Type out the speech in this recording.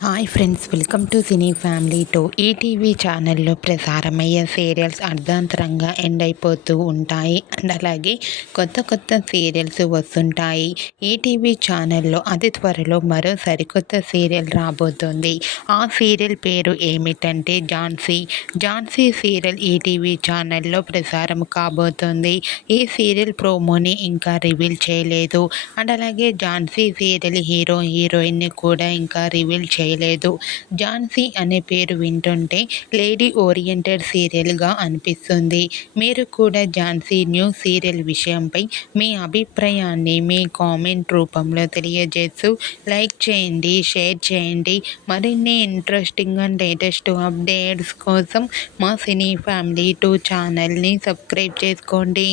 Hi friends welcome to cine family two ETV ఛానల్లో ప్రసారమయ్యే serials అర్ధాంతరంగా ఎండ్ అయిపోతూ ఉంటాయి. అండ్ అలాగే కొత్త కొత్త సీరియల్స్ వస్తుంటాయి. ఈటీవీ ఛానల్లో అతి త్వరలో మరో సరికొత్త సీరియల్ రాబోతుంది. ఆ సీరియల్ పేరు ఏమిటంటే ఝాన్సీ ఝాన్సీ సీరియల్ ఈటీవీ ఛానల్లో ప్రసారం కాబోతుంది. ఈ సీరియల్ ప్రోమోని ఇంకా రివీల్ చేయలేదు. అండ్ అలాగే ఝాన్సీ సీరియల్ హీరో హీరోయిన్ని కూడా ఇంకా రివీల్ చేయలేదు. చేయలేదు. ఝాన్సీ అనే పేరు వింటుంటే లేడీ ఓరియంటెడ్ సీరియల్గా అనిపిస్తుంది. మీరు కూడా ఝాన్సీ న్యూ సీరియల్ విషయంపై మీ అభిప్రాయాన్ని మీ కామెంట్ రూపంలో తెలియజేస్తూ లైక్ చేయండి షేర్ చేయండి. మరిన్ని ఇంట్రెస్టింగ్ అండ్ లేటెస్ట్ అప్డేట్స్ కోసం మా సినీ ఫ్యామిలీ టూ ఛానల్ని సబ్స్క్రైబ్ చేసుకోండి.